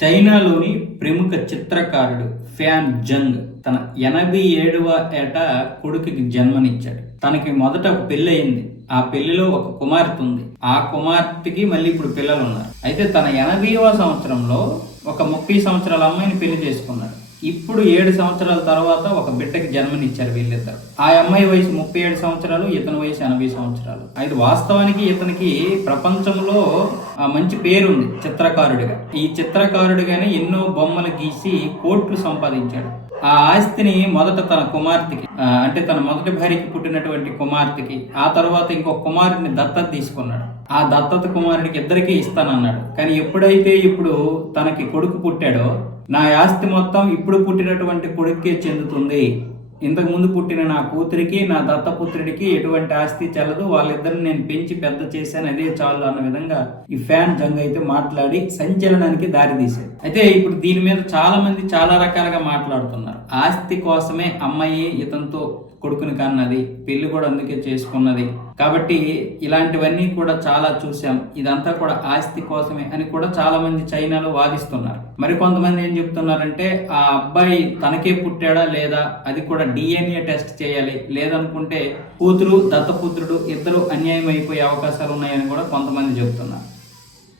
చైనాలోని ప్రముఖ చిత్రకారుడు ఫ్యాన్ జంగ్ తన 87వ ఏట కొడుకుకి జన్మనిచ్చాడు. తనకి మొదట ఒక పెళ్లి అయింది. ఆ పెళ్లిలో ఒక కుమార్తె ఉంది. ఆ కుమార్తెకి మళ్ళీ ఇప్పుడు పిల్లలు ఉన్నారు. అయితే తన 80వ సంవత్సరంలో ఒక 30 సంవత్సరాల అమ్మాయిని పెళ్లి చేసుకున్నాడు. ఇప్పుడు 7 సంవత్సరాల తర్వాత ఒక బిడ్డకి జన్మనిచ్చారు వీళ్ళిద్దరు. ఆ అమ్మాయి వయసు 37 సంవత్సరాలు, ఇతని వయసు 80 సంవత్సరాలు. అయితే వాస్తవానికి ఇతనికి ప్రపంచంలో మంచి పేరుంది చిత్రకారుడిగా. ఈ చిత్రకారుడిగానే ఎన్నో బొమ్మలు గీసి కోట్లు సంపాదించాడు. ఆ ఆస్తిని మొదట తన కుమార్తెకి, అంటే తన మొదటి భార్యకి పుట్టినటువంటి కుమార్తెకి, ఆ తర్వాత ఇంకొక కుమారుడిని దత్తత తీసుకున్నాడు. ఆ దత్తత కుమారుడికి ఇద్దరికీ ఇస్తానన్నాడు. కానీ ఎప్పుడైతే ఇప్పుడు తనకి కొడుకు పుట్టాడో, నా ఆస్తి మొత్తం ఇప్పుడు పుట్టినటువంటి కొడుక్కే చెందుతుంది, ఇంతకు ముందు పుట్టిన నా కూతురికి, నా దత్తపుత్రుడికి ఎటువంటి ఆస్తి చెల్లదు, వాళ్ళిద్దరిని నేను పెంచి పెద్ద చేశాను, అదే చాలు అన్న విధంగా ఈ ఫ్యాన్ జంగ్ అయితే మాట్లాడి సంచలనానికి దారితీశాడు. అయితే ఇప్పుడు దీని మీద చాలా మంది చాలా రకాలుగా మాట్లాడుతున్నారు. ఆస్తి కోసమే అమ్మాయి ఇతనితో కొడుకుని కన్నది, పెళ్లి కూడా అందుకే చేసుకున్నది, కాబట్టి ఇలాంటివన్నీ కూడా చాలా చూసాం, ఇదంతా కూడా ఆస్తి కోసమే అని కూడా చాలా మంది చైనాలో వాదిస్తున్నారు. మరి కొంతమంది ఏం చెప్తున్నారంటే ఆ అబ్బాయి తనకే పుట్టాడా లేదా అది కూడా DNA టెస్ట్ చేయాలి, లేదనుకుంటే కూతురు దత్తపుత్రుడు ఇద్దరు అన్యాయం అయిపోయే అవకాశాలు ఉన్నాయని కూడా కొంతమంది చెబుతున్నారు.